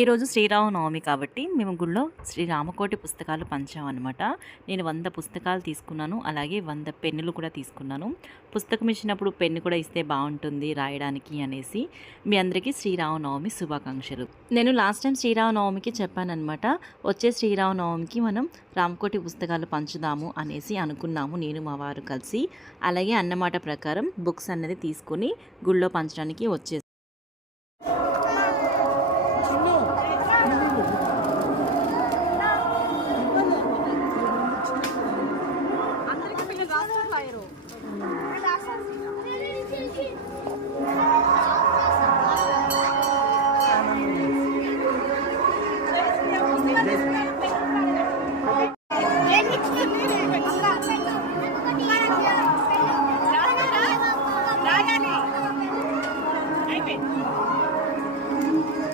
ఈరోజు శ్రీరామనవమి కాబట్టి మేము గుళ్ళో శ్రీరామకోటి పుస్తకాలు పంచామన్నమాట. నేను 100 పుస్తకాలు తీసుకున్నాను. అలాగే 100 పెన్నులు కూడా తీసుకున్నాను. పుస్తకం ఇచ్చినప్పుడు పెన్ను కూడా ఇస్తే బాగుంటుంది రాయడానికి అనేసి. మీ అందరికీ శ్రీరామనవమి శుభాకాంక్షలు. నేను లాస్ట్ టైం శ్రీరామనవమికి చెప్పానన్నమాట. వచ్చే శ్రీరామనవమికి మనం రామకోటి పుస్తకాలు పంచుదాము అనేసి అనుకున్నాము, నేను మా వారు కలిసి. అలాగే అన్నమాట ప్రకారం బుక్స్ అనేది తీసుకొని గుళ్ళో పంచడానికి వచ్చేసాం.